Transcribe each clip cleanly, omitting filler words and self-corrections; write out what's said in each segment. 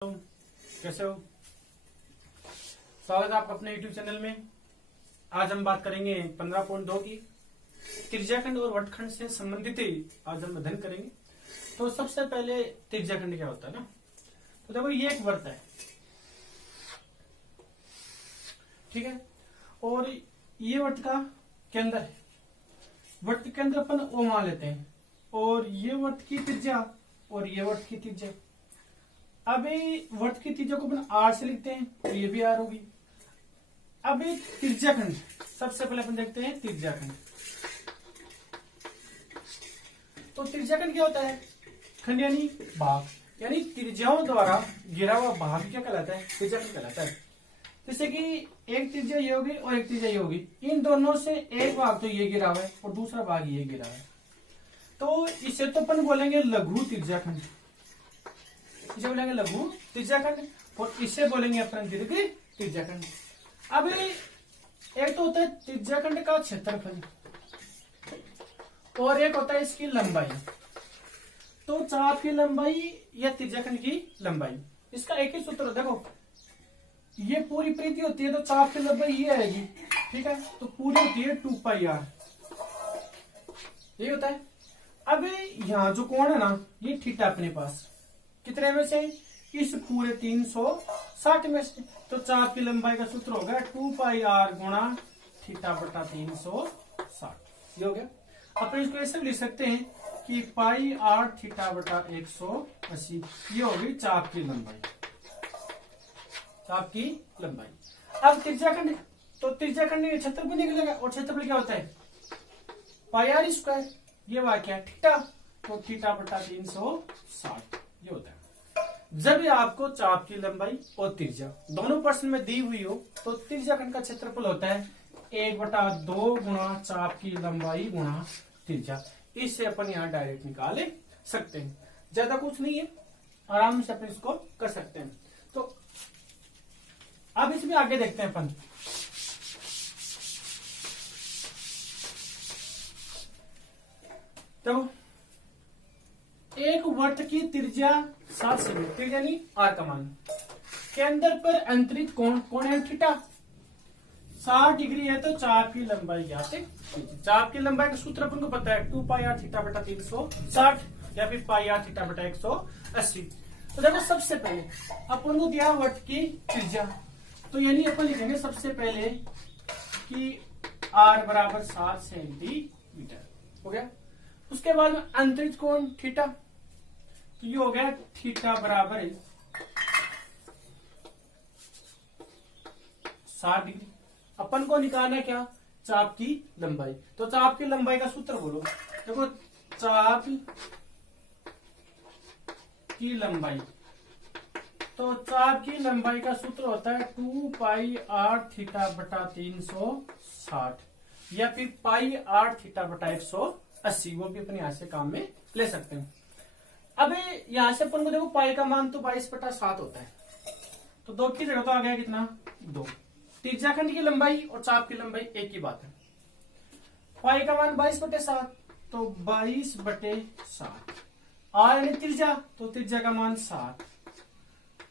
कैसे हो। स्वागत है आपका अपने YouTube चैनल में। आज हम बात करेंगे 15.2 की त्रिज्याखंड और वृत्तखंड से संबंधित आज हम अध्ययन करेंगे। तो सबसे पहले त्रिज्याखंड क्या होता है ना, तो देखो ये एक वृत्त है, ठीक है, और ये वृत्त का केंद्र है। वृत्त के अंदर अपन ओ मान लेते हैं और ये वृत्त की त्रिज्या और ये वृत्त की त्रिज्या। अभी वृत्त की त्रिज्या को अपन आर से लिखते हैं तो ये भी आर होगी। अभी त्रिज्याखंड, सबसे पहले अपन देखते हैं त्रिज्याखंड। तो त्रिज्याखंड क्या होता है? खंड यानी भाग, यानी त्रिज्याओं द्वारा घिरा हुआ भाग क्या कहलाता है? त्रिज्याखंड कहलाता है। जैसे कि एक त्रिज्या ये होगी और एक त्रिज्या ये होगी, इन दोनों से एक भाग तो ये घिरा हुआ है और दूसरा भाग ये घिरा है, तो इसे तो अपन बोलेंगे लघु त्रिज्याखंड। इसे बोलेंगे लघु त्रिज्याखंड और इसे बोलेंगे अपन दीर्घ त्रिज्याखंड। अब एक तो होता है त्रिज्याखंड का क्षेत्रफल और एक होता है इसकी लंबाई। तो चाप की लंबाई या त्रिज्याखंड की लंबाई, इसका एक ही सूत्र। देखो ये पूरी परिधि होती है तो चाप की लंबाई ये आएगी, ठीक है, तो पूरी होती है 2πr, ये होता है। अब यहाँ जो कोण है ना, ये थीटा अपने पास कितने में से? इस पूरे 360 में से। तो चाप की लंबाई का सूत्र हो गया 2πr गुणा थीटा बटा 360, ये हो गया। अपन इसको ऐसे लिख सकते हैं कि πr थीटा बटा 180, ये होगी चाप की लंबाई, चाप की लंबाई। अब त्रिज्याखंड, तो त्रिज्याखंड क्षेत्रफल निकलेगा और क्षेत्रफल क्या होता है? πr², ये वाक्य है थीटा, तो थीटा बटा 360 ये होता है। जब भी आपको चाप की लंबाई और त्रिज्या दोनों प्रश्न में दी हुई हो तो त्रिज्याखंड का क्षेत्रफल होता है 1/2 गुणा चाप की लंबाई गुणा त्रिज्या। इससे अपन यहाँ डायरेक्ट निकाल सकते हैं, ज्यादा कुछ नहीं है, आराम से अपन इसको कर सकते हैं। तो अब इसमें आगे देखते हैं अपन। तो एक वृत्त की त्रिज्या 60 सेमी, त्रिज्या यानी आर का मान, केंद्र पर अंतरित कोण है थीटा 60 डिग्री है, तो चाप की लंबाई ज्ञात है। चाप की लंबाई का सूत्र अपन को पता है 2πr थीटा बटा 360 या फिर πr थीटा बटा 180। तो देखो सबसे पहले अपन को दिया वृत्त की त्रिज्या, तो यानी अपन लिखेंगे सबसे पहले कि r बराबर 60 सेंटीमीटर हो गया। उसके बाद में अंतरित कोण थीटा, तो ये हो गया थीटा बराबर 60 डिग्री। अपन को निकालना है क्या? चाप की लंबाई। तो चाप की लंबाई का सूत्र बोलो। देखो चाप की लंबाई, तो चाप की लंबाई का सूत्र होता है 2πr थीटा बटा 360 या फिर πr थीटा बटा 180, वो भी अपन यहां से काम में ले सकते हैं। अब यहां से अपन को देखो पाई का मान तो 22/7 होता है, तो 2 की जगह तो आ गया कितना? 2। त्रिज्याखंड की लंबाई और चाप की लंबाई एक ही बात है। पाई का मान 22/7, तो 22/7। आर यानी त्रिज्या, तो त्रिज्या का मान 7।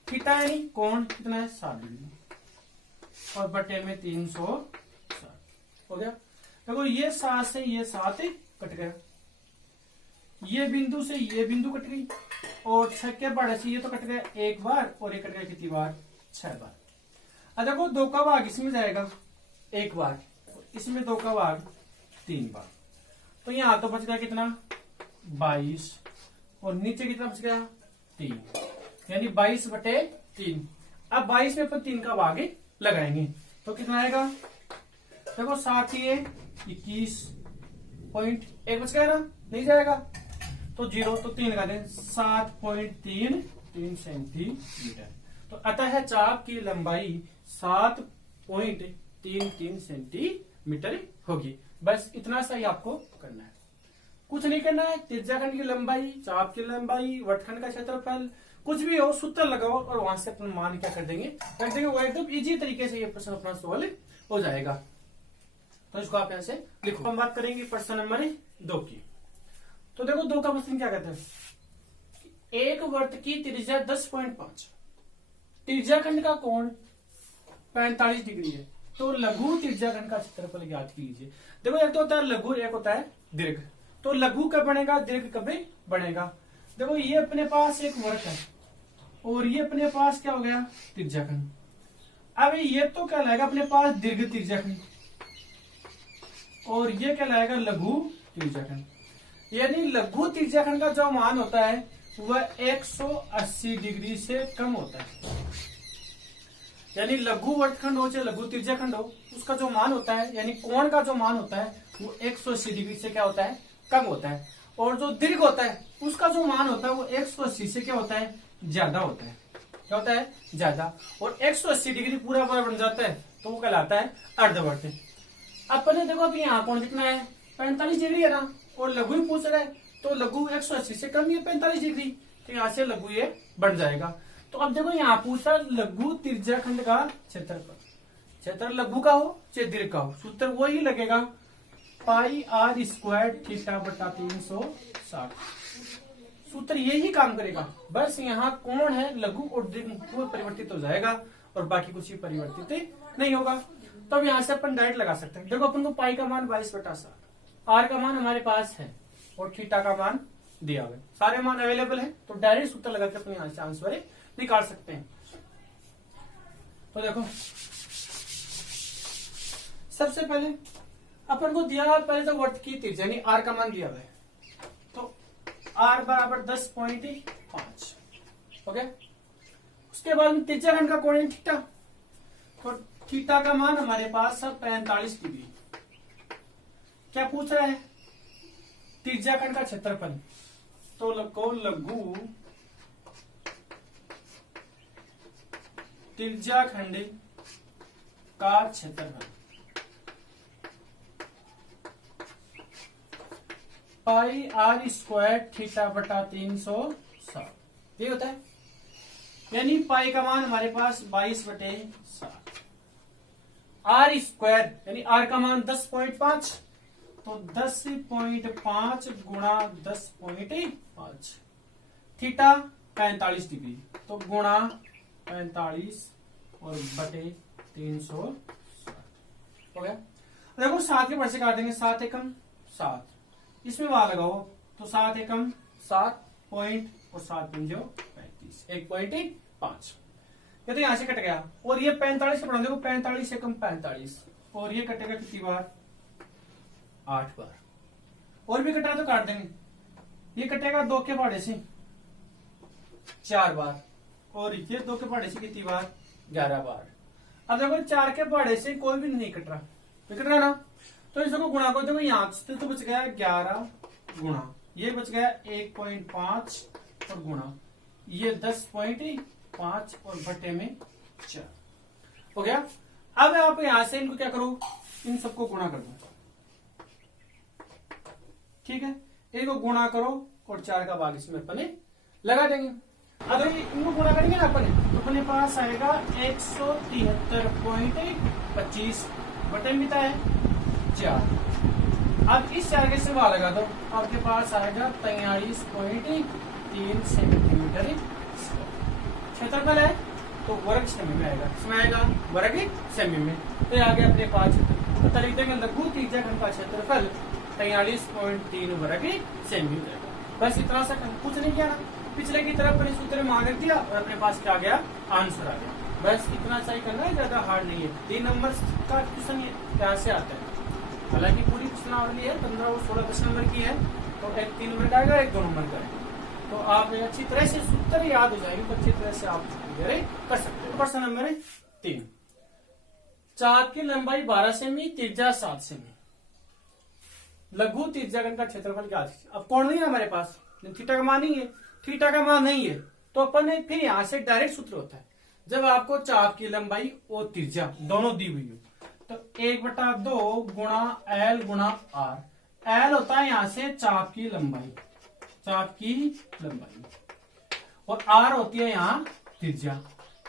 थीटा यानी कोण कितना है? 60 डिग्री, और बटे में 360 हो गया। देखो ये 7 से ये 7 कट गया, ये बिंदु से ये बिंदु कट गई, और 6 के बढ़े से ये तो कट गया एक बार, और ये कट गया कितनी बार? 6 बार। अब देखो 2 का भाग इसमें जाएगा एक बार, इसमें 2 का भाग 3 बार, तो यहां तो बच गया कितना? 22, और नीचे कितना बच गया? 3, यानी 22/3। अब 22 में अपन 3 का भाग लगाएंगे तो कितना आएगा? देखो 7 ही 21.1 बच गया ना, नहीं जाएगा तो 0, तो 3 लगा दें, 7.33 सेंटीमीटर। तो अतः चाप की लंबाई 7.33 सेंटीमीटर होगी। बस इतना सा ही आपको करना है, कुछ नहीं करना है। त्रिज्याखंड की लंबाई, चाप की लंबाई, वृत्तखंड का क्षेत्रफल, कुछ भी हो सूत्र लगाओ और वहां से अपन मान क्या कर देंगे, रख देंगे। वो एकदम इजी तरीके से ये प्रश्न अपना सॉल्व हो जाएगा। तो इसको आप यहां से लिखो। हम बात करेंगे प्रश्न नंबर 2 की। तो देखो 2 का प्रश्न क्या कहते हैं? एक वृत्त की त्रिज्या 10.5 त्रिज्याखंड का कोण 45 डिग्री है, तो लघु त्रिज्याखंड का क्षेत्रफल ज्ञात कीजिए। देखो एक तो होता है लघु, एक होता है दीर्घ। तो लघु कब बनेगा, दीर्घ कभी बनेगा। देखो ये अपने पास एक वृत्त है और ये अपने पास क्या हो गया, त्रिज्याखंड। अब ये तो कहलाएगा अपने पास दीर्घ त्रिज्याखंड और ये कहलाएगा लघु त्रिज्याखंड। यानी लघु त्रिज्याखंड का जो मान होता है वह 180 डिग्री से कम होता है। यानी लघु वर्तखंड हो चाहे लघु त्रिज्याखंड हो, उसका जो मान होता है यानी कोण का जो मान होता है वो 180 डिग्री से क्या होता है, कम होता है। और जो दीर्घ होता है उसका जो मान होता है वो 180 से क्या होता है, ज्यादा होता है। क्या होता है, ज्यादा। और 180 डिग्री पूरा वर्ग बन जाता है तो वो कहलाता है अर्धवर्त। अपने देखो अभी यहाँ कोण कितना है, 45 डिग्री है ना, और लघु ही पूछ रहा है तो लघु 180 से कम ही है 45 डिग्री, तो यहाँ से लघु ये बन जाएगा। तो अब देखो यहाँ पूछा लघु त्रिज्याखंड का क्षेत्रफल, क्षेत्र लघु का हो चाहे दीर्घ का हो, सूत्र वही लगेगा पाई आर स्क्वायर थीटा बटा 360। सूत्र यही काम करेगा, बस यहाँ कोण है लघु और दीर्घ वो परिवर्तित हो जाएगा और बाकी कुछ भी परिवर्तित नहीं होगा। तो अब यहाँ से अपन डायरेक्ट लगा सकते हैं। देखो अपन को पाई का मान 22/7, आर का मान हमारे पास है और थीटा का मान दिया हुआ है, सारे मान अवेलेबल है, तो डायरेक्ट सूत्र लगा के अपन यहाँ से आंसर निकाल सकते हैं। तो देखो सबसे पहले अपन को दिया हुआ, पहले तो वर्त की त्रिज्या यानी आर का मान दिया हुआ है, तो आर बराबर 10.5। ओके, उसके बाद त्रिज्याखंड का कोण थीटा, तो थीटा का मान हमारे पास 45 डिग्री। क्या पूछ रहा है, त्रिज्याखंड का क्षेत्रफल, तो लघु त्रिज्याखंड का क्षेत्रफल पाई आर स्क्वायर थीटा बटा 360 ये होता है। यानी पाई का मान हमारे पास 22/7, आर स्क्वायर यानी आर का मान 10.5, तो 10.5 गुणा 10.5, थीटा 45 डिग्री, तो गुणा 45 और बटे 360 हो गया। देखो 7 के बच्चे काट देंगे, 7 एकम 7, इसमें वहां लगाओ तो 7 एकम 7 पॉइंट और 7 पंजो 35, 1.5। ये तो यहां से कट गया और ये 45 से पढ़ा, देखो 45 एकम 45 और ये कटेगा कितनी बार, 8 बार। और भी कटा तो काट देंगे, ये कटेगा 2 के पहाड़े से 4 बार और ये 2 के पहाड़े से कितनी बार, 11 बार। अब देखो 4 के पहाड़े से कोई भी नहीं कट रहा, कट रहा ना, तो इसको गुणा करो। देखो यहाँ से तो बच गया 11 गुणा ये बच गया 1.5 और गुणा ये 10.5 और बटे में 4 हो गया। अब आप यहां से इनको क्या करो, इन सबको गुणा कर दो, ठीक है, इनको गुणा करो और 4 का भाग इसमें अपने लगा देंगे। अगर इनको गुणा करेंगे ना अपने, तो अपने पास आएगा 173.25 बटे में है 4। अब इस 4 के सिवा लगा दो, आपके पास आएगा 43.3 सेंटीमीटर क्षेत्रफल है, तो वर्ग सेमी में आएगा, इसमें आएगा वर्ग सेमी में। तो आगे अपने पास तो लिख देंगे लघु त्रिज्याखंड का क्षेत्रफल 43.3 वर्ग सेमी। बस इतना सा कुछ नहीं किया ना, पिछले की तरफ अपने सूत्र में मान दिया और अपने पास क्या आ गया, आंसर आ गया। बस इतना सा ही करना है, ज्यादा हार्ड नहीं है। 3 नंबर का क्वेश्चन यहाँ से आता है, हालांकि पूरी प्रश्नावली है 15 और 16 10 नंबर की है, तो एक 3 नंबर का आएगा, एक 2 नंबर का है। तो आप अच्छी तरह से सूत्र याद हो जाएंगे, तो अच्छी तरह से आप कर सकते हो। प्रश्न नंबर 3, चाप की लंबाई 12 सेमी, त्रिज्या 7 सेमी, लघु त्रिज्याखंड का क्षेत्रफल क्या है। अब कोण नहीं है हमारे पास, थीटा का मान नहीं है, थीटा का मान नहीं है, तो अपन ने फिर यहां से डायरेक्ट सूत्र होता है, जब आपको चाप की लंबाई और त्रिज्या दोनों दी हुई हो, तो 1/2 गुणा एल गुणा आर। एल होता है यहां से चाप की लंबाई, चाप की लंबाई, और आर होती है यहाँ त्रिज्या।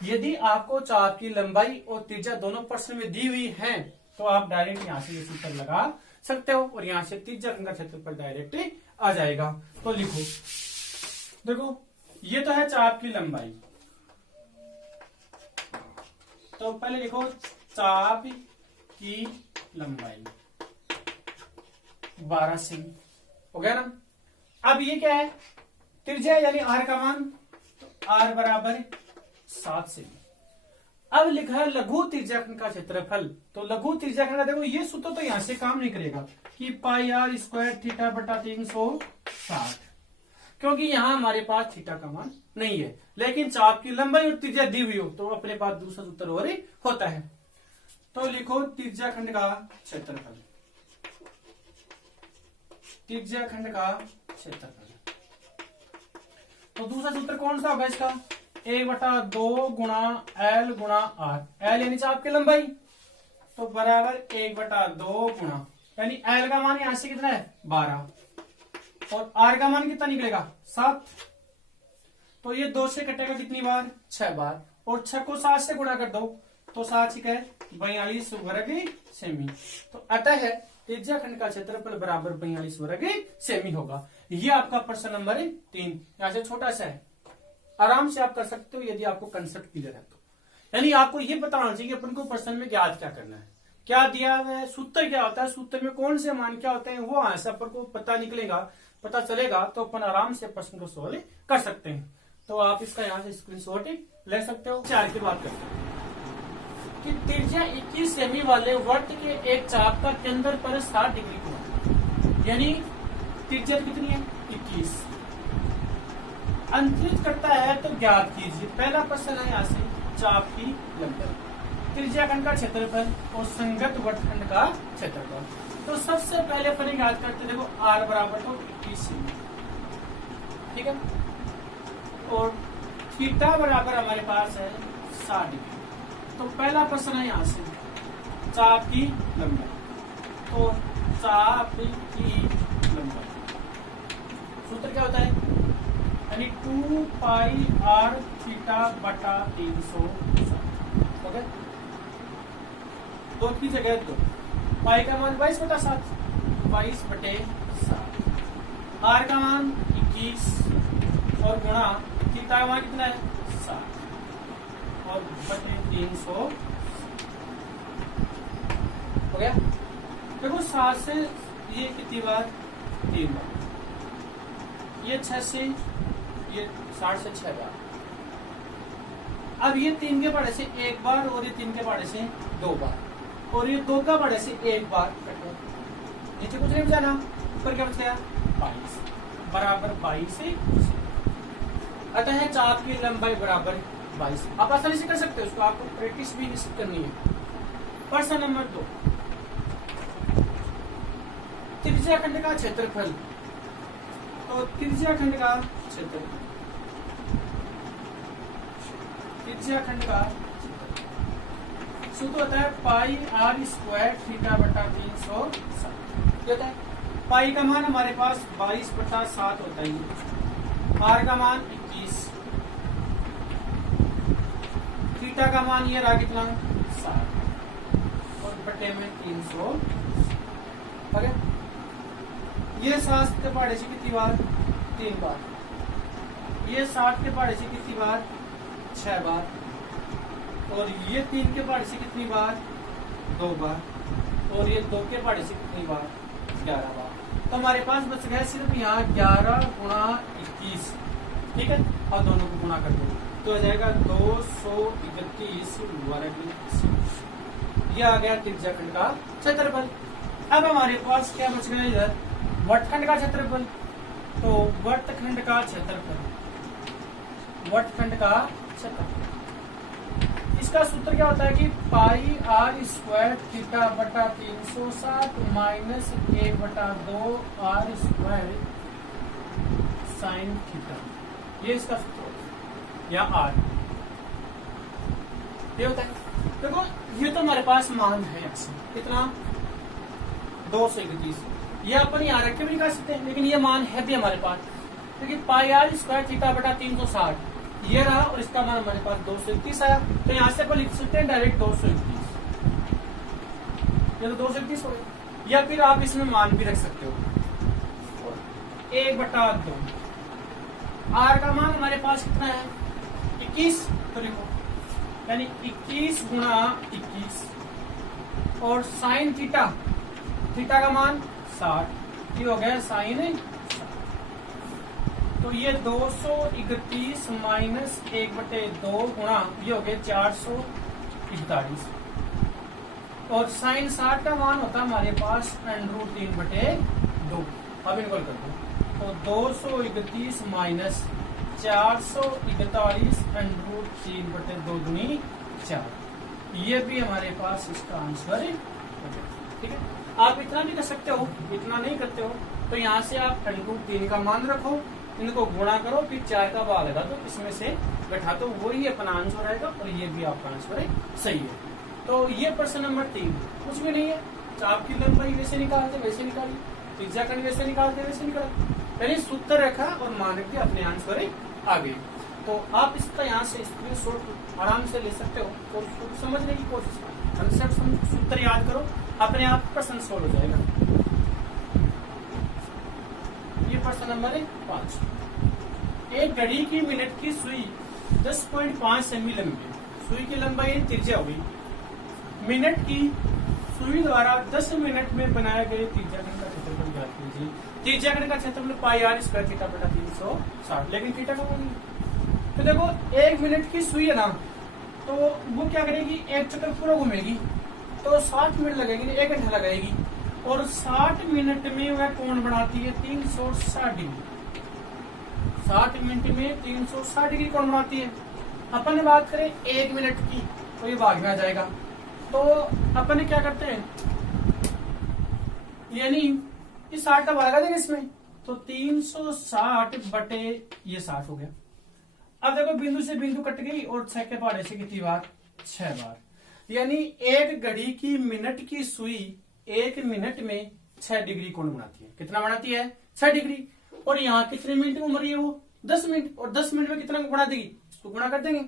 यदि आपको चाप की लंबाई और त्रिज्या दोनों प्रश्न में दी हुई है, तो आप डायरेक्ट यहां से ये सूत्र लगा सकते हो और यहां से त्रिज्याखंड का क्षेत्रफल डायरेक्ट आ जाएगा। तो लिखो, देखो ये तो है चाप की लंबाई, तो पहले लिखो चाप की लंबाई 12 सेमी हो गया ना। अब ये क्या है, त्रिज्या यानी आर का मान, तो आर बराबर 7 सेमी। अब लिखा है लघु त्रिज्याखंड का क्षेत्रफल, तो लघु त्रिज्याखंड का देखो ये सूत्र तो यहां से काम नहीं करेगा कि पाई आर स्क्वायर थीटा बटा 360, क्योंकि यहां हमारे पास थीटा का मान नहीं है, लेकिन चाप की लंबाई और त्रिज्या दी हुई हो तो अपने पास दूसरा सूत्र और ही होता है। तो लिखो त्रिज्याखंड का क्षेत्रफल, त्रिज्याखंड का क्षेत्रफल। तो दूसरा सूत्र कौन सा होगा इसका, 1/2 गुणा एल गुणा आर, एल यानी चाप की लंबाई, तो बराबर 1/2 गुणा, यानी एल का मान यहां से कितना है 12 और आर का मान कितना निकलेगा 7, तो ये 2 से कटेगा कितनी बार 6 बार, और 6 को 7 से गुणा कर दो तो 7 6 42 वर्ग सेमी। तो अतः त्रिज्याखंड का क्षेत्रफल बराबर 42 वर्ग सेमी होगा। ये आपका प्रश्न नंबर 3, यहां से छोटा सा है, आराम से आप कर सकते हो यदि आपको कंसेप्ट क्लियर है तो। यानी आपको ये पता होना चाहिए कि अपन को प्रश्न में ज्ञात क्या करना है, क्या दिया है, सूत्र क्या होता है, सूत्र में कौन से मान क्या होते हैं, वो ऐसा अपन को पता चलेगा तो अपन आराम से प्रश्न को सोल्व कर सकते हैं। तो आप इसका यहाँ से स्क्रीनशॉट ले सकते हो। 4 की बात करते हैं कि त्रिज्या 21 सेमी वाले वृत्त के एक चाप का केंद्र पर 60 डिग्री कोण, यानी त्रिज्या कितनी है 21, अंतरित करता है तो ज्ञात कीजिए। पहला प्रश्न है यहाँ से चाप की लंबाई, त्रिज्याखंड का क्षेत्रफल और संगत वर्तखंड का क्षेत्रफल। तो सबसे पहले अपन याद करते देखो आर बराबर तो 21 सेमी, ठीक है, और थीटा बराबर हमारे पास है 60 डिग्री। तो पहला प्रश्न है यहाँ से चाप की लंबाई, तो चाप की लंबाई सूत्र क्या होता है, यानी 2 पाई आर थीटा बटा 360, ओके, 2 की जगह 2, पाई का मान 22/7, 22/7, आर का मान 21 और गुणा थीटा का मान कितना है 7 और बटे 300 हो गया। देखो 7 से ये कितनी बार 3 बार, ये 6 से ये 60 से 6 बार, अब ये 3 के पढ़े से 1 बार और ये 3 के पढ़े से 2 बार और ये 2 का पढ़े से 1 बार, नीचे कुछ नहीं बचाना, ऊपर क्या बच गया 22 बराबर 22 से। अतः चाप की लंबाई बराबर 22। आप आसानी से कर सकते हो, उसको आपको प्रैक्टिस भी करनी है। प्रश्न नंबर 2, त्रिज्याखंड का क्षेत्रफल, तो त्रिज्याखंड का क्षेत्रफल, त्रिज्याखंड का सूत्र होता है पाई आर स्क्वायर थीटा बटा 360। होता है पाई का मान हमारे पास 22/7 होता है, आर का मान 21, थीटा का मान ये रहा कितना 7 और बटे में 300। ओके, ये 7 के पहाड़े से कितनी बार 3 बार, ये 60 के पहाड़े से कितनी बार 6 बार और ये 3 के पहाड़े से कितनी बार 2 बार और ये 2 के पहाड़े से कितनी बार 11 बार। तो हमारे पास बच गया सिर्फ यहाँ 11 गुणा 21, ठीक है, और दोनों को गुणा कर दो तो आ जाएगा 231 वर्ग सेमी। यह आ गया त्रिज्याखंड का क्षेत्रफल। अब हमारे पास क्या बच गया इधर वर्तखंड का क्षेत्रफल, तो वर्तखंड का क्षेत्रफल, वर्तखंड का क्षेत्रफल, इसका सूत्र क्या होता है कि पाई आर स्क्वायर थीटा बटा 360 minus 1/2 r square sine theta, ये इसका सूत्र होता है, या आर ये होता है। देखो ये तो हमारे पास मान है कितना 231, ये अपन यहाँ रख के भी कर सकते हैं, लेकिन ये मान है भी हमारे पास, क्योंकि पाई आर स्क्वायर थीटा बटा 360 ये रहा और इसका मान हमारे पास 231 आया, तो यहां से अपन लिख सकते हैं डायरेक्ट 231, ये तो 231 हो गया, या फिर आप इसमें मान भी रख सकते हो 1/2, आर का मान हमारे पास कितना है 21, तो देखो यानी 21 गुणा 21 और साइन थीटा, थीटा का मान 60, ये हो गया साइन 60। तो ये 231 माइनस 1/2 गुणा ये हो गया 441 और साइन 60 का मान होता है हमारे पास √3/2। अब इनको कर दो तो 231 माइनस 441 √3/2 दूनी 4, ये भी हमारे पास इसका आंसर है। ठीक है, आप इतना भी कर सकते हो, इतना नहीं करते हो तो यहाँ से आप √3 का मान रखो, इनको गुणा करो, फिर 4 का भाग लगा दो, इसमें से बैठा दो, वही अपना आंसर आएगा और ये भी आपका आंसर है, सही है। तो ये प्रश्न नंबर 3 कुछ भी नहीं है, आपकी लंबाई वैसे निकालते वैसे निकाली, त्रिज्याखंड वैसे निकालते वैसे निकाला, यानी सूत्र रखा और मान के अपने आंसर आ गए। तो आप इसका यहाँ से स्क्रीनशॉट आराम से ले सकते हो और समझने की कोशिश करो, सूत्र याद करो, अपने आप प्रश्न सोल्व हो जाएगा। ये प्रश्न नंबर 5, एक घड़ी की मिनट की सुई 10.5 सेमी लंबी, सुई की लंबाई त्रिज्या होगी, मिनट की सुई द्वारा 10 मिनट में बनाए गए त्रिज्याखंड का क्षेत्रफल ज्ञात कीजिए। त्रिज्याखंड का क्षेत्रफल πr² थीटा बटा 360, लेकिन थीटा का होगी। तो देखो 1 मिनट की सुई है ना, तो वो क्या करेगी, एक चक्कर पूरा घूमेगी तो 60 मिनट लगेगी, 1 घंटा लगाएगी और 60 मिनट में वह कोण बनाती है 360 डिग्री। 60 मिनट में 360 डिग्री कोण बनाती है। अपन बात करें 1 मिनट की तो ये भाग में आ जाएगा, तो अपन क्या करते हैं, यानी इस 60 का भाग लगा देंगे इसमें, तो 360 बटे ये 60 हो गया। अब देखो बिंदु से बिंदु कट गई और 6 के पहाड़े से कितनी बार, 6 बार, यानी एक घड़ी की मिनट की सुई 1 मिनट में 6 डिग्री कोण बनाती है। कितना बनाती है, 6 डिग्री। और यहाँ कितने मिनट में घूम रही है वो, 10 मिनट, और 10 मिनट में कितना बना देगी, तो गुणा कर देंगे।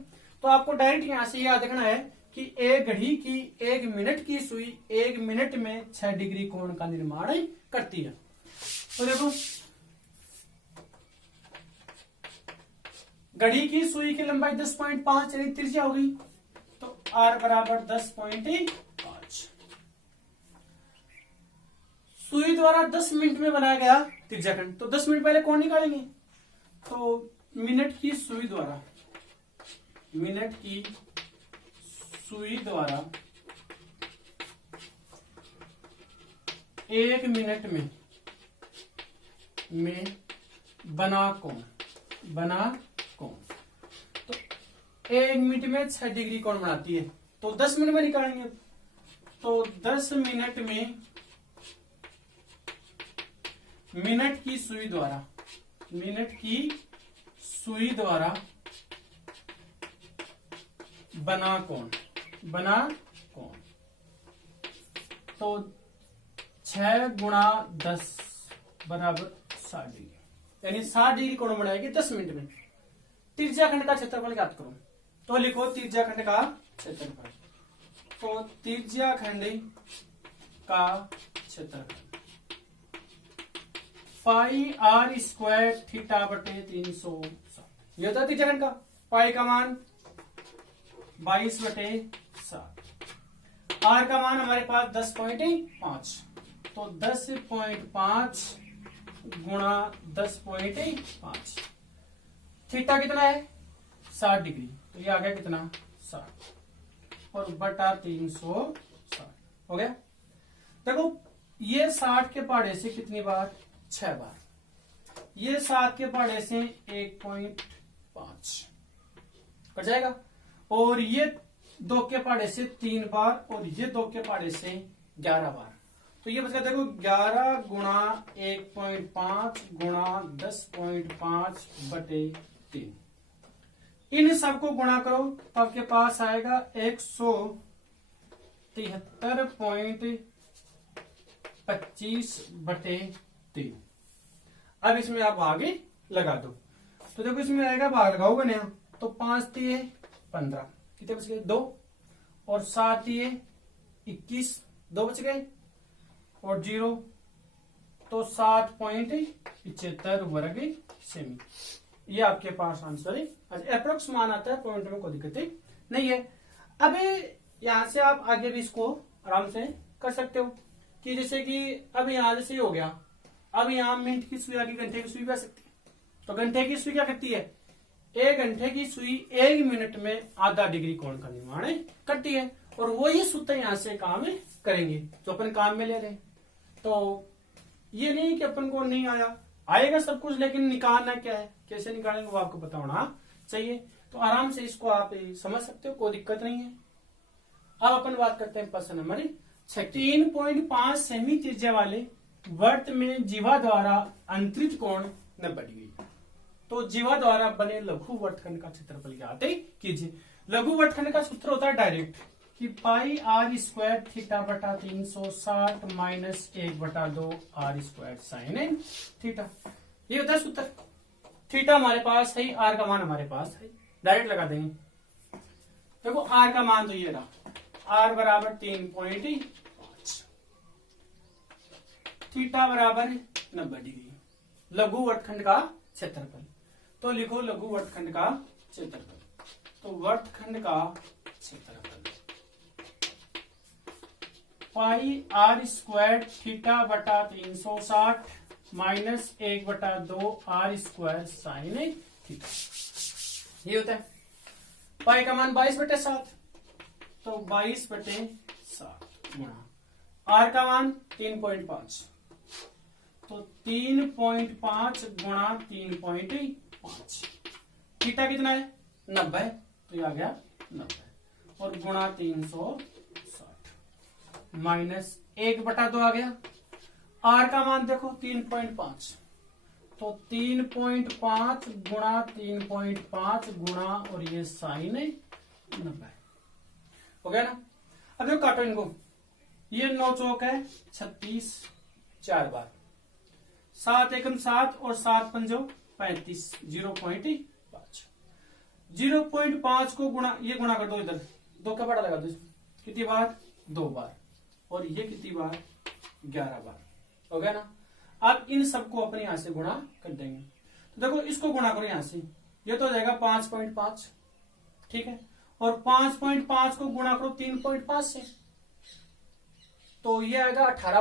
तो आपको डायरेक्ट यहाँ से याद रखना है कि एक घड़ी की 1 मिनट की सुई 1 मिनट में 6 डिग्री कोण का निर्माण करती है। तो देखो घड़ी की सुई की लंबाई 10.5 यानी त्रिज्या हो गई, तो r बराबर 10.5। सुई द्वारा 10 मिनट में बनाया गया त्रिज्याखंड, तो 10 मिनट पहले कौन निकालेंगे, तो मिनट की सुई द्वारा 1 मिनट में बना कोण, तो 1 मिनट में 6 डिग्री कोण बनाती है, तो 10 मिनट में निकालेंगे, तो 10 मिनट में मिनट की सुई द्वारा बना कोण, तो 6 गुणा 10 बराबर 60 डिग्री, यानी 60 डिग्री कोण बनाएगी 10 मिनट में। त्रिज्याखंड का क्षेत्रफल ज्ञात करो, तो लिखो त्रिज्याखंड का क्षेत्रफल, तो त्रिज्याखंड का क्षेत्रफल πr² थीटा बटे 360, ये होता है त्रिज्याखंड का। पाई का मान 22/7, आर का मान हमारे पास 10.5, तो 10.5 गुणा 10.5, थीटा कितना है 60 डिग्री, तो ये आ गया कितना 60 और बटा 360 हो गया। देखो ये 60 के पहाड़े से कितनी बार, 6 बार, ये 7 के पहाड़े से 1.5 कट जाएगा, और ये 2 के पहाड़े से 3 बार, और ये 2 के पहाड़े से 11 बार, तो ये बचता देखो 11 गुणा 1.5 गुणा 10.5 बटे 3, इन सबको गुणा करो तो आपके पास आएगा 173.25 बटे 3। अब इसमें आप आगे लगा दो, तो देखो इसमें आएगा भाग लगाओगे ना, तो 5 दिए 15, कितने बच गए 2, और 7 दिए 21, 2 बच गए और 0, तो 7.75 वर्ग सेमी, ये आपके पास आंसर है। अप्रोक्स मान आता है, पॉइंट में कोई दिक्कत नहीं है। अभी यहां से आप आगे भी इसको आराम से कर सकते हो कि जैसे कि अब यहां जैसे हो गया, अब यहां मिनट की सुई आगे घंटे की सुई भी आ सकती है। तो घंटे की सुई क्या करती है, 1 घंटे की सुई 1 मिनट में आधा डिग्री कोण का निर्माण करती है। और वही सूत्र यहां से काम करेंगे जो अपन काम में ले रहे हैं। तो ये नहीं कि अपन को नहीं आया, आएगा सब कुछ, लेकिन निकालना क्या है, कैसे निकालेंगे वो आपको पता होना चाहिए। तो आराम से इसको आप समझ सकते हो, कोई दिक्कत नहीं है। अब अपन बात करते हैं प्रश्न नंबर 3.5 सेमी त्रिज्या वाले वर्त में जीवा द्वारा अंतरित कोण 90 डिग्री। तो जीवा द्वारा बने लघु वर्तखंड का क्षेत्रफल ज्ञात कीजिए। लघु वर्तखंड का सूत्र होता है डायरेक्ट कि पाई आर स्क्वायर थीटा बटा 360 minus 1/2 r square sine theta. ये होता है सूत्र। थीटा हमारे पास है, आर का मान हमारे पास है, डायरेक्ट लगा देंगे। देखो आर का मान तो ये रहा, आर बराबर 3.5, थीटा बराबर 90 डिग्री। लघु वर्तखंड का क्षेत्रफल, तो लिखो लघु वर्तखंड का क्षेत्रफल। तो वर्तखंड का क्षेत्रफल पाई आर स्क्वायर थीटा बटा 360 minus 1/2 r square sine theta. ये होता है। पाई का मान 22/7, तो 22/7 गुणा आर का मान 3.5, तो 3.5 गुणा 3.5। थीटा कितना है 90, तो ये आ गया 90 और गुणा 360 माइनस 1/2 आ गया। आर का मान देखो 3.5, तो 3.5 गुणा 3.5 गुणा और ये साइन 90 हो गया ना। अब देखो काटो इनको, ये 9 चौक है 36, 4 बार 7 एकम 7 और 7 पंजो 35, 0.5। 0.5 को गुणा, ये गुणा कर दो, इधर 2 का बड़ा लगा दो, कितनी बार 2 बार, और ये कितनी बार 11 बार हो गया ना। अब इन सबको अपने यहां से गुणा कर देंगे। तो देखो इसको गुणा करो यहां से, ये तो हो जाएगा 5.5, ठीक है, और 5.5 को गुणा करो 3.5 से, तो ये आएगा 18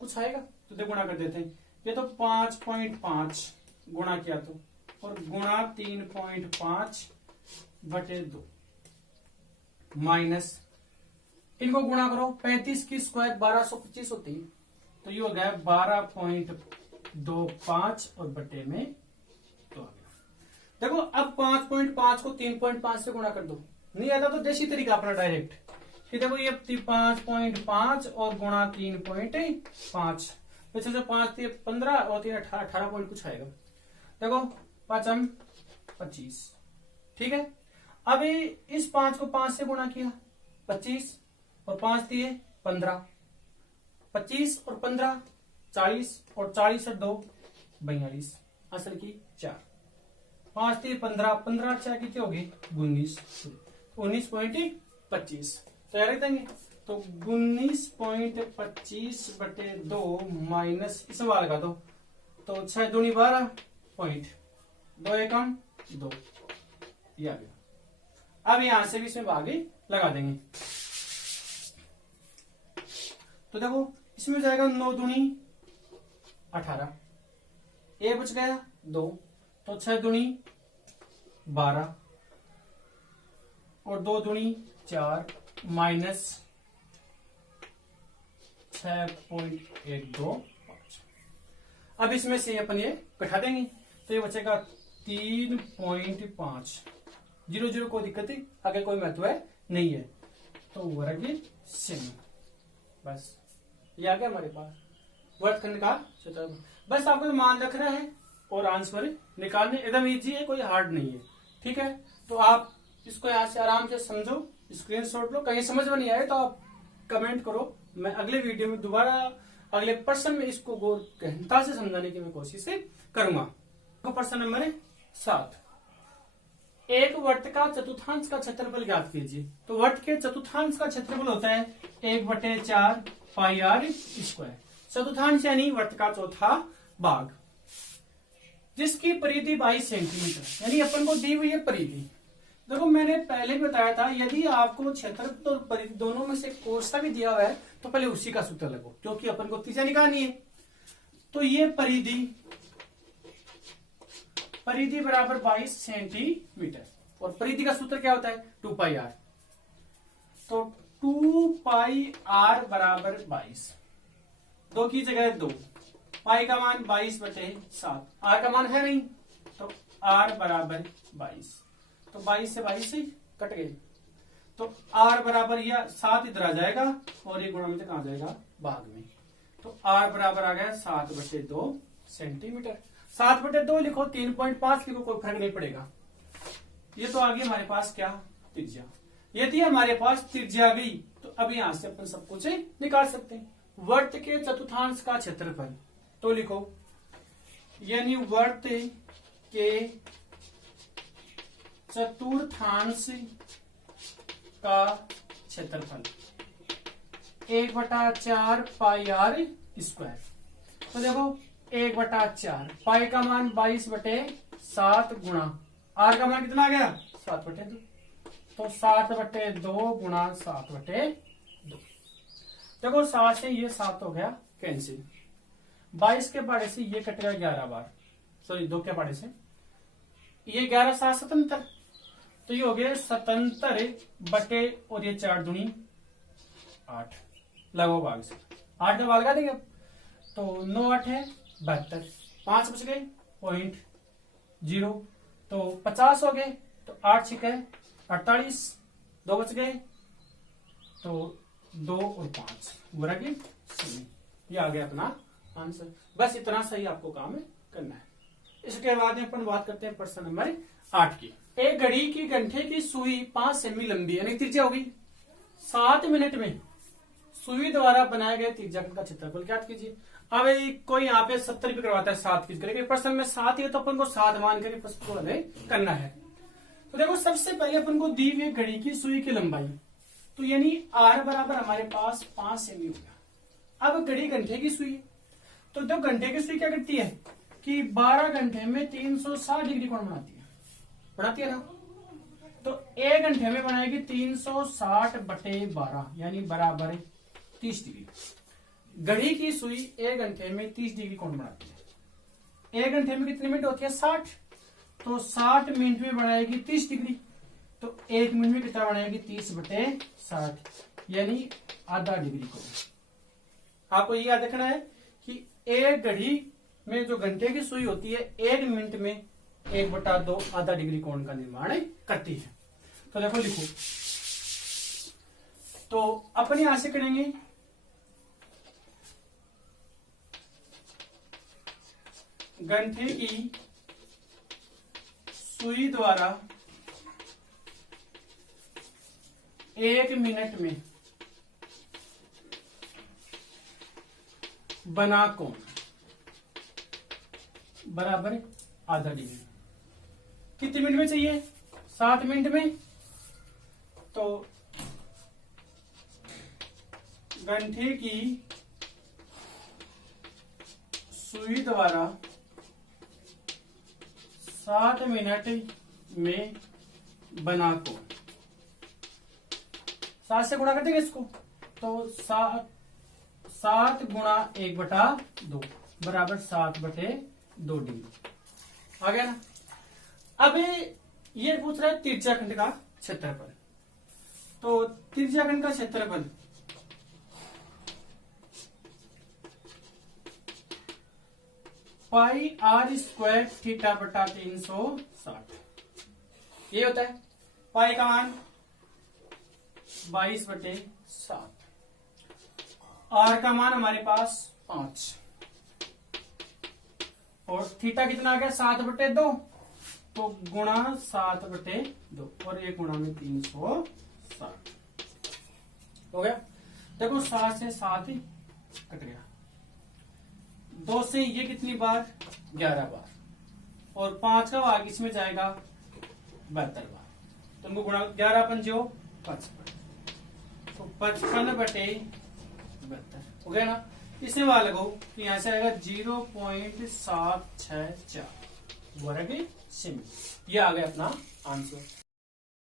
कुछ आएगा। तो देखो गुणा कर देते हैं, ये तो 5.5 गुणा किया तो, और गुणा 3.5/2 माइनस, इनको गुणा करो 35 की स्क्वायर 1225 होती है, तो ये हो गया 12.25 और बटे में 2 आ गया। देखो अब 5.5 को 3.5 से गुणा कर दो, नहीं आता तो देसी तरीका अपना डायरेक्ट कि देखो ये 5.5 और गुणा 3.5, पीछे से 5 थे 15 और 3 18 पॉइंट कुछ आएगा। देखो 5 25, ठीक है। अभी इस 5 को 5 से गुणा किया 25 और 5 दिए 15, 25 और 15 40 और 40 और 2 42, असल की 4, 5 दिए 15, 15 4 कितने हो गए 19, 19.25। तो याद रखेंगे, तो 19.25/2 माइनस इस वाला लगा दो, तो 6 दूनी 12 पॉइंट 2 एकम 2, ये आ गया। अब यहां से भी इसमें भागे लगा देंगे, तो देखो इसमें जाएगा 9 दूनी 18, ए बच गया 2, तो 6 दूनी 12 और 2 दूनी 4 माइनस 6.125। अब इसमें से अपन ये घटा देंगे, तो ये बचेगा 3.5, 0 कोई दिक्कत है, आगे कोई महत्व नहीं है, तो वर्ग सेमी। बस ये आ गया हमारे पास वर्तखंड का क्षेत्रफल। बस आपको मान रखना है और आंसर निकालने, एकदम इजी है, कोई हार्ड नहीं है, ठीक है। तो आप इसको यहां से आराम से समझो, स्क्रीनशॉट लो, कहीं समझ में नहीं आए तो आप कमेंट करो, मैं अगले वीडियो में दोबारा अगले प्रश्न में इसको गहनता से समझाने की मैं कोशिश करूंगा। तो प्रश्न नंबर 7, एक वर्त का चतुर्थांश का क्षेत्रफल ज्ञात कीजिए। तो वर्त के चतुर्थांश का क्षेत्रफल होता है 1/4 पाई आर स्क्वायर। चतुर्थांश यानी वर्त का चौथा भाग, जिसकी परिधि 22 सेंटीमीटर, यानी अपन को दी हुई है परिधि देखो मैंने पहले भी बताया था, यदि आपको क्षेत्रफल और परिधि दोनों में से कोण सा भी दिया हुआ है तो पहले उसी का सूत्र लगो, क्योंकि अपन को त्रिज्या निकालनी है। तो ये परिधि बराबर 22 सेंटीमीटर, और परिधि का सूत्र क्या होता है 2 पाई आर। तो 2 पाई आर बराबर 22, 2 की जगह 2, पाई का मान 22/7, आर का मान है नहीं तो आर बराबर 22, तो 22 से 22 से कट गए, तो आर बराबर या 7 इधर आ जाएगा और ये गुणा में कहां जाएगा भाग में, तो आर बराबर आ गया 7/2 सेंटीमीटर। 7/2 लिखो, 3.5 लिखो, कोई फर्क नहीं पड़ेगा। ये तो आ गई हमारे पास क्या त्रिज्या। यदि हमारे पास त्रिज्या आ गई तो अब यहां से अपन सब कुछ निकाल सकते हैं। वर्त के चतुर्थांश का क्षेत्रफल, तो लिखो यानी वर्त के चतुर्थांश का क्षेत्रफल 1/4 पाई आर स्क्वायर। तो देखो 1/4, पाई का मान 22/7 गुणा आर का मान कितना आ गया 7/2, तो 7/2 गुणा 7/2। देखो 7 से ये 7 हो गया कैंसिल, 22 के पाड़े से ये कट गया 11 बार, सॉरी 2 के पाड़े से ये 11 7 77, तो ये हो गया 77 बटे और ये 4 दूनी 8, लगभग भाग से 8 में भाग लगा देंगे। तो 9 8 है 72, 5 बच गए 0.0, तो 50 हो गए, तो 8 6 48, 2 बच गए, तो 2 और 5 बराबर 0। ये आ गया अपना आंसर। बस इतना सही आपको काम करना है। इसके बाद में अपन बात करते हैं प्रश्न नंबर 8 की। एक घड़ी की घंटे की सुई 5 सेमी लंबी यानी त्रिज्या होगी, 7 मिनट में सुई द्वारा बनाए गए त्रिज्याखंड का क्षेत्रफल ज्ञात कीजिए। अब कोई यहाँ पे 70 भी करवाता है 7 की करेंगे, प्रश्न में 7 है तो अपन को 7 मान कर प्रश्न को हमें करना है। तो देखो सबसे पहले अपन को दी हुई घड़ी की सुई की लंबाई, तो यानी आर बराबर हमारे पास 5 सेमी होगा। अब घड़ी घंटे की सुई, तो जो घंटे की सुई क्या करती है कि 12 घंटे में 360 डिग्री कोण बनाती है ना, तो 1 घंटे में बनाएगी 360/12 यानी बराबर 30 डिग्री। घड़ी की सुई 1 घंटे में 30 डिग्री कोण बनाती है। 1 घंटे में कितने मिनट होती है 60, तो 60 मिनट में बनाएगी 30 डिग्री, तो 1 मिनट में कितना बनाएगी 30/60 यानी आधा डिग्री कोण। आपको ये याद रखना है कि एक घड़ी में जो घंटे की सुई होती है 1 मिनट में 1/2 आधा डिग्री कोण का निर्माण करती है। तो देखो लिखो, तो अपन यहां से करेंगे घंटे की सुई द्वारा 1 मिनट में बना कोण बराबर आधा डिग्री। कितने मिनट में चाहिए 7 मिनट में, तो घंटे की सुई द्वारा 7 मिनट में बना कोण, 7 से गुणा कर देंगे इसको, तो 7 गुणा 1/2 बराबर 7/2 डिग्री आ गया ना। अब ये पूछ रहा है त्रिज्याखंड का क्षेत्रफल, तो त्रिज्याखंड का क्षेत्रफल पाई आर स्क्वायर थीटा बटा 360 ये होता है। पाई का मान 22/7, आर का मान हमारे पास 5 और थीटा कितना आ गया 7/2, तो गुणा 7/2 और एक गुणा में 360 हो गया। देखो 7 से 7 ही कट गया, 2 से ये कितनी बार 11 बार और 5 का भाग इसमें जाएगा 72 बार, तो उनको गुणा 11 पंजो 55, तो 55/72 हो गया ना। इसमें वाला लगो कि यहां से आएगा 0.764 वर्ग सेमी। ये आ गया अपना आंसर।